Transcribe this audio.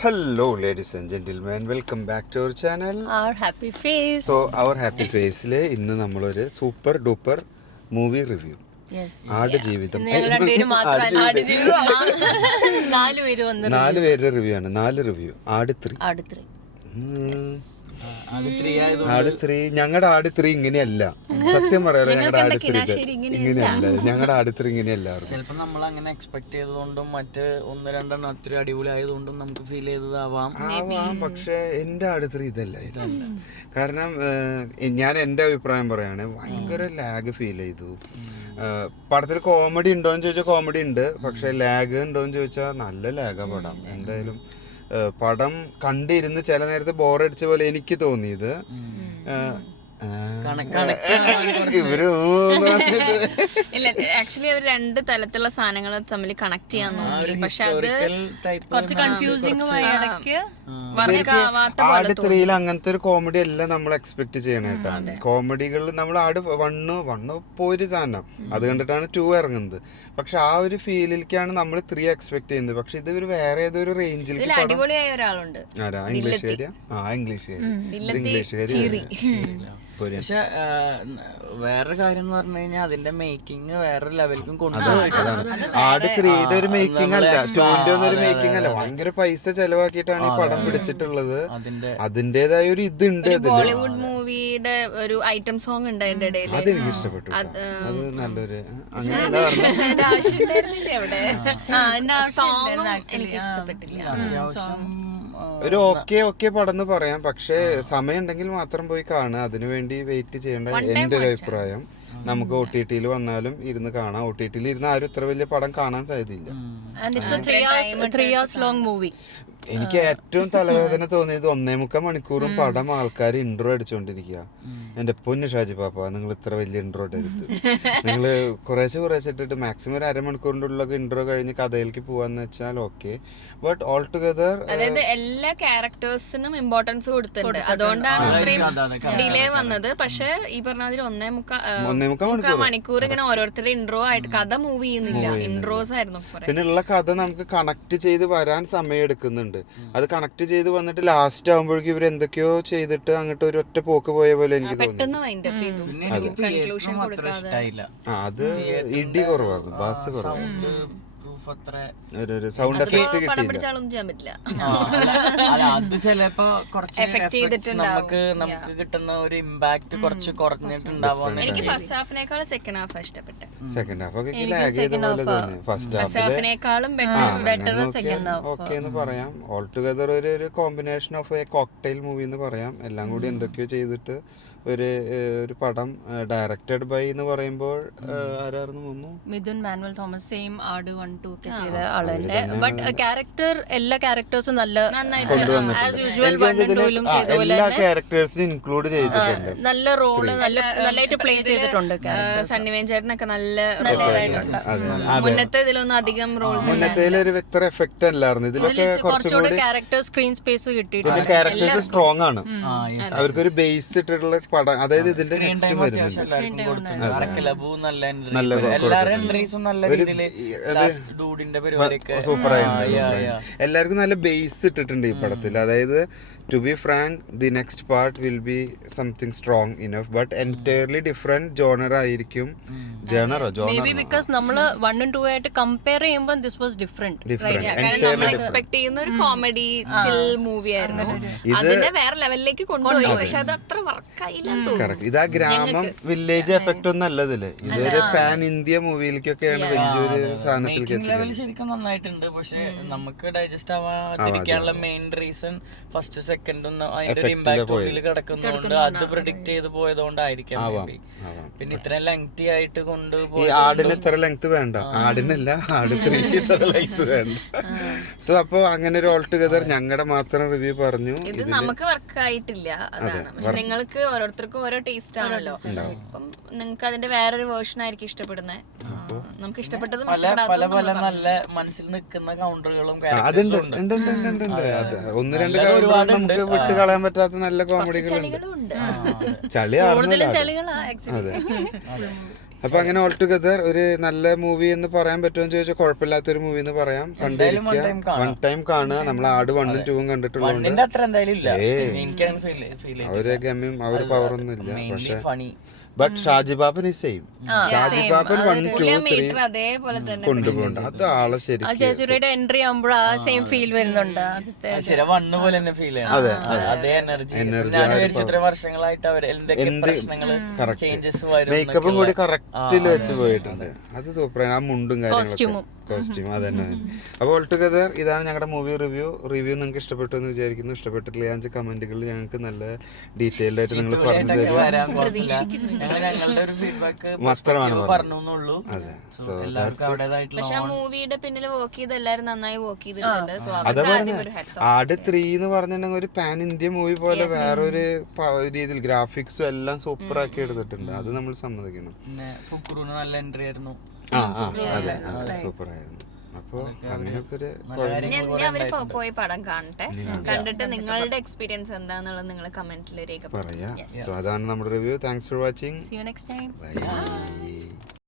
Hello, ladies and gentlemen. Welcome back to our channel. Our happy face. So, our happy face le ഇന്ന് നമ്മളൊരു super duper movie review ആട് ജീവിതം നാല് പേരുടെ review ആണ്. 4 review. ആട് 3. ആട് 3 ഞങ്ങളുടെ ആട് 3 ഇങ്ങനെയല്ല. സത്യം പറയാലോ, ഞങ്ങളുടെ ആട് 3 ഇങ്ങനെയല്ല. ഞങ്ങളുടെ ആട് 3 ഇങ്ങനെയല്ല. ചിലപ്പോൾ നമ്മൾ അങ്ങനെ എക്സ്പെക്ട് ചെയ്തതുകൊണ്ടും മറ്റ് 1-2 അത്ര അടിപൊളി ആയതുകൊണ്ടും നമുക്ക് ഫീൽ ചെയ്തതാവാം. പക്ഷെ എന്റെ ആട് 3 ഇതല്ല. കാരണം ഞാൻ എന്റെ അഭിപ്രായം പറയാണ്, ഭയങ്കര ലാഗ് ഫീൽ ചെയ്തു. പടത്തിൽ കോമഡി ഉണ്ടോന്ന് ചോദിച്ചാൽ കോമഡി ഉണ്ട്, പക്ഷെ ലാഗ് ഉണ്ടോന്ന് ചോദിച്ചാൽ നല്ല ലാഗാ പടം. എന്തായാലും പടം കണ്ടിരുന്ന് ചില നേരത്തെ ബോറടിച്ച പോലെ എനിക്ക് തോന്നിയത്. ഇവര് ഇല്ല, ആക്ച്വലി അവർ 2 തലത്തിലുള്ള സാധനങ്ങൾ തമ്മിൽ കണക്ട് ചെയ്യാൻ നോക്കി, പക്ഷെ അത് കുറച്ച് കൺഫ്യൂസിംഗ് ആട് 3 അങ്ങനത്തെ ഒരു കോമഡി അല്ല നമ്മൾ എക്സ്പെക്ട് ചെയ്യണേട്ടാ. കോമഡികൾ നമ്മൾ ആട് 1 പോയൊരു സാധനം, അത് കണ്ടിട്ടാണ് 2 ഇറങ്ങുന്നത്. പക്ഷെ ആ ഒരു ഫീലിലേക്കാണ് നമ്മൾ 3 എക്സ്പെക്ട് ചെയ്യുന്നത്. പക്ഷെ ഇത് ഒരു വേറെ ഏതൊരു റേഞ്ചിൽ അടിപൊളിയായ ഒരാളുണ്ട്. ആരാ? ഇംഗ്ലീഷുകാരിയാ? ഇംഗ്ലീഷുകാരി. പക്ഷെ വേറൊരു കാര്യം എന്ന് പറഞ്ഞു കഴിഞ്ഞാൽ അതിന്റെ മേക്കിംഗ് വേറെ ലെവലിലും കൊണ്ടുപോയിട്ടാണ്. ആട് 3യുടെ ഒരു മേക്കിംഗ് അല്ല, 2ന്റെ ഒന്നും ഒരു മേക്കിംഗ് അല്ല. ഭയങ്കര പൈസ ചെലവാക്കിയിട്ടാണ് ഈ പടം പിടിച്ചിട്ടുള്ളത്. അതിന്റേതായ ഒരു ഇതുണ്ട്. ബോളിവുഡ് മൂവിയുടെ ഒരു ഐറ്റം സോങ് ഉണ്ട് അതിന്റെ ഇടയിൽ. അതെനിക്ക് ഇഷ്ടപ്പെട്ടു. അത് നല്ലൊരു എനിക്ക് ഇഷ്ടപ്പെട്ടില്ല. ഒരു ഓക്കെ പടം എന്ന് പറയാം. പക്ഷെ സമയം ഉണ്ടെങ്കിൽ മാത്രം പോയി കാണുക, അതിനുവേണ്ടി വെയിറ്റ് ചെയ്യേണ്ട എന്റെ ഒരു അഭിപ്രായം. നമുക്ക് OTT-യിൽ വന്നാലും ഇരുന്ന് കാണാം. OTT-യിൽ ഇരുന്ന് ആരും ഇത്ര വലിയ പടം കാണാൻ സാധ്യതയില്ല. എനിക്ക് ഏറ്റവും തലവേദന തോന്നിയത് 1.25 മണിക്കൂറും പടം ആൾക്കാർ ഇൻട്രോ അടിച്ചോണ്ടിരിക്കുക. എന്റെ പൊന്നു ഷാജി പാപ്പ, നിങ്ങൾ ഇത്ര വലിയ ഇൻട്രോ എടുത്ത് നിങ്ങൾ കുറേശ്ശെ ഇട്ടിട്ട് മാക്സിമം ഒരു അരമണിക്കൂറിന്റെ ഉള്ളിലൊക്കെ ഇൻട്രോ കഴിഞ്ഞ് കഥയിലേക്ക് പോവാന്ന് വെച്ചാൽ ഓക്കെ. ബട്ട് ഓൾ ടുഗദർ അതായത് എല്ലാ ക്യാരക്ടേഴ്സിനും ഇമ്പോർട്ടൻസ് കൊടുത്തിട്ടുണ്ട്. അതുകൊണ്ടാണ് ഇത്രയും ഡിലേ വന്നത്. പക്ഷെ ഈ പറഞ്ഞ മാതിരി 1.25 മണിക്കൂർ ഇങ്ങനെ ഓരോരുത്തരുടെ ഇൻട്രോ ആയിട്ട് കഥ മൂവ് ചെയ്യുന്നില്ല, ഇൻട്രോസ് ആയിരുന്നു. പിന്നെ ഉള്ള കഥ നമുക്ക് കണക്ട് ചെയ്ത് വരാൻ സമയം എടുക്കുന്നുണ്ട്. അത് കണക്ട് ചെയ്ത് വന്നിട്ട് ലാസ്റ്റ് ആകുമ്പോഴേക്കും ഇവർ എന്തൊക്കെയോ ചെയ്തിട്ട് അങ്ങോട്ട് ഒരു ഒറ്റ പോക്ക് പോയ പോലെ എനിക്ക് തോന്നി. അത് ഇടി കുറവായിരുന്നു, ബാസ് കുറവായിരുന്നു, ഒരു സൗണ്ട് എഫക്ട് കിട്ടിയില്ല. അത് ചിലപ്പോ കുറച്ച് നമുക്ക് കിട്ടുന്ന ഒരു ഇമ്പാക്ട് കുറച്ച് കുറഞ്ഞിട്ടുണ്ടാവും. എനിക്ക് ഫസ്റ്റ് ഹാഫിനേക്കാൾ സെക്കൻഡ് ഹാഫ് ഇഷ്ടപ്പെട്ടെ. സെക്കൻഡ് ഹാഫ് ഒക്കെ ലാഗ് ചെയ്ത പോലെ തോന്നി. ഫസ്റ്റ് ഹാഫിനേക്കാളും ബെറ്റർ സെക്കൻഡ് ഹാഫ്. ഓക്കെ എന്ന് പറയാം. ഓൾ ടുഗദർ ഒരു combination of a cocktail movie എന്ന് പറയാം. എല്ലാം കൂടി എന്തൊക്കെയോ ചെയ്തിട്ട് ഒരു പടം ഡയറക്റ്റഡ് ബൈ എന്ന് പറയുമ്പോൾ ആരായിരുന്നു? Mithun manual Thomas. സെയിം ആട് 1, 2 ഒക്കെ ചെയ്ത ആളല്ലേ. ബട്ട് എല്ലാ ക്യാരക്ടേഴ്സും നല്ല എല്ലാ ക്യാരക്ടേഴ്സിനും ഇൻക്ലൂഡ് ചെയ്തിട്ടുണ്ട്. നല്ല റോള് നല്ലതായിട്ട് പ്ലേ ചെയ്തിട്ടുണ്ട്. സണ്ണിവേൻ ചേട്ടനൊക്കെ നല്ല മുന്നത്തെ ഇതിലൊന്നും അധികം റോൾസ് മുന്നത്തേലൊരു ഇത്ര എഫക്റ്റ് അല്ലായിരുന്നു. ഇതിലൊക്കെ കുറച്ചുകൂടി ക്യാരക്ടർ സ്ക്രീൻ സ്പേസ് കിട്ടിയിട്ടുണ്ട്. ക്യാരക്ടേഴ്സ് സ്ട്രോങ് ആണ്. അവർക്കൊരു ബേസ് ഇട്ടിട്ടുള്ള പടം. അതായത് ഇതിന്റെ നെക്സ്റ്റ് വരുന്നുണ്ട്. സൂപ്പർ ആയിരുന്നു. എല്ലാവർക്കും നല്ല ബേസ് ഇട്ടിട്ടുണ്ട് ഈ പടത്തിൽ. അതായത് to be frank, the next part will be something strong enough, but entirely different genre ആയിരിക്കും. Maybe because നമ്മൾ 1 and 2 ആയിട്ട് കമ്പയർ ചെയ്യുമ്പോൾ this was different. നമ്മൾ എക്സ്പെക്ട് ചെയ്യുന്ന ഒരു കോമഡി ചിൽ മൂവി ആയിരുന്നു. അതിനെ വേറെ ലെവലിലേക്ക് കൊണ്ടുപോയി. പക്ഷെ അത് അത്ര വർക്കായില്ല. ഇതാ ഗ്രാമം വില്ലേജ് എഫക്ട് ഒന്നും അല്ല ഇതില്. ഇതൊരു പാൻ ഇന്ത്യ മൂവിയിലേക്കൊക്കെയാണ് വലിയൊരു സാധനത്തിലേക്ക് എത്തിയത്. ശരിക്കും നന്നായിട്ടുണ്ട്. പക്ഷെ നമുക്ക് ഡൈജസ്റ്റ് ആവാതിരിക്കാനുള്ള മെയിൻ റീസൺ ഫസ്റ്റ് സെക്കൻഡ് ഒന്നും അതിന്റെ ഒരു ഇമ്പാക്ട് ഉള്ളിൽ കിടക്കുന്നതുകൊണ്ട് അത് പ്രെഡിക്റ്റ് ചെയ്ത് പോയതുകൊണ്ടായിരിക്കാം. പിന്നെ ഇത്ര ലെങ്തി ആയിട്ട് കൊണ്ടുപോയി. ആടിന് ഇത്ര ലെങ്ത് വേണ്ട, ആടിനല്ല ആട് 3 ഇത്ര ലെങ്ത് വേണ്ട. സോ അപ്പൊ അങ്ങനെ ഒരു ഓൾ ടുഗദർ ഞങ്ങളുടെ മാത്രം റിവ്യൂ പറഞ്ഞു. ഇത് നമുക്ക് വർക്ക് ആയിട്ടില്ല, അതാണ്. പക്ഷെ നിങ്ങൾക്ക് ഓരോരുത്തർക്കും ഓരോ ടേസ്റ്റ് ആണല്ലോ. അപ്പം നിങ്ങൾക്ക് അതിന്റെ വേറൊരു വേർഷൻ ആയിരിക്കും ഇഷ്ടപ്പെടുന്നത്. നമുക്ക് ഇഷ്ടപ്പെട്ടത് പല നല്ല മനസ്സിൽ നിൽക്കുന്ന കൗണ്ടറുകളും അതുണ്ട്. 1-2 കൗണ്ടറുകൾ നമുക്ക് വിട്ട് കളയാൻ പറ്റാത്ത നല്ല കോമഡികളുണ്ട്. ചളി അപ്പൊ അങ്ങനെ ഓൾ ടുഗദർ ഒരു നല്ല മൂവി എന്ന് പറയാൻ പറ്റുമെന്ന് ചോദിച്ചാൽ കുഴപ്പമില്ലാത്തൊരു മൂവി എന്ന് പറയാം. കണ്ടിരിക്കുക, വൺ ടൈം കാണുക. നമ്മൾ ആട് 1ഉം 2ഉം കണ്ടിട്ടുള്ളതുകൊണ്ട് അത്ര എന്തായാലും ഇല്ല. എനിക്കാണ് ഫീൽ അവര് ഗമ്യം ആ ഒരു പവറൊന്നും ഇല്ല. പക്ഷെ ബട്ട് ഷാജിബാബൻ is same. ഷാജിബാബൻ 1, 2, 3 അതേപോലെ തന്നെ കൊണ്ടുപോകണ്ട. അത് ആളെ ശരിക്കും ജയസൂര്യയുടെ എൻട്രി ആകുമ്പോൾ ആ സെയിം ഫീൽ വരുന്നുണ്ട്. ആദ്യത്തെ വണ്ണ് പോലെ തന്നെ ഫീൽ ചെയ്യണം. അതേ എനർജി. ഞാൻ വിചാരിച്ചു ഇത്ര വർഷങ്ങളായിട്ട് അവർ എന്തൊക്കെ പ്രശ്നങ്ങള് ചേഞ്ചസ് വരും. മേക്കപ്പും കൂടി കറക്റ്റിൽ വെച്ച് പോയിട്ടുണ്ട്. അത് സൂപ്പറാണ്. ആ മുണ്ടും കാര്യങ്ങളൊക്കെ, കോസ്റ്റ്യൂം അതന്നെ. അപ്പോൾ ഓൾ ടുഗദർ ഇതാണ് ഞങ്ങളുടെ മൂവി റിവ്യൂ. നിങ്ങൾക്ക് ഇഷ്ടപ്പെട്ടു എന്ന് വിചാരിക്കുന്നു. ഇഷ്ടപ്പെട്ടിട്ടില്ല 5 കമന്റുകൾ ഞങ്ങൾക്ക് നല്ല ഡീറ്റെയിൽഡ് ആയിട്ട് നിങ്ങൾ പറഞ്ഞു തരും. ഞങ്ങളുടെ ഒരു ഫീഡ്ബാക്ക് മാത്രമാണ് പറഞ്ഞുള്ളൂ. അതെ. സോ പക്ഷെ ആ മൂവിയുടെ പിന്നിൽ വർക്ക് ചെയ്ത് എല്ലാരും നന്നായി വർക്ക് ചെയ്തിട്ടുണ്ട്. സോ ആട് 3 എന്ന് പറഞ്ഞിട്ടുണ്ടെങ്കിൽ ഒരു പാൻ ഇന്ത്യ മൂവി പോലെ വേറൊരു രീതിയിൽ ഗ്രാഫിക്സും എല്ലാം സൂപ്പർ ആക്കി എടുത്തിട്ടുണ്ട്. അത് നമ്മൾ സമ്മതിക്കണം. ഫുക്രൂന് നല്ല എൻട്രി ആയിരുന്നു. അതെ, സൂപ്പർ ആയിരുന്നു. അപ്പൊ അങ്ങനെയൊക്കെ ഒരു അവര് പോയി പടം കാണട്ടെ. കണ്ടിട്ട് നിങ്ങളുടെ എക്സ്പീരിയൻസ് എന്താന്നുള്ളത് നിങ്ങൾ കമന്റിൽ പറയാ. സോ അതാണ് നമ്മുടെ review. Thanks for watching. See you next time. By.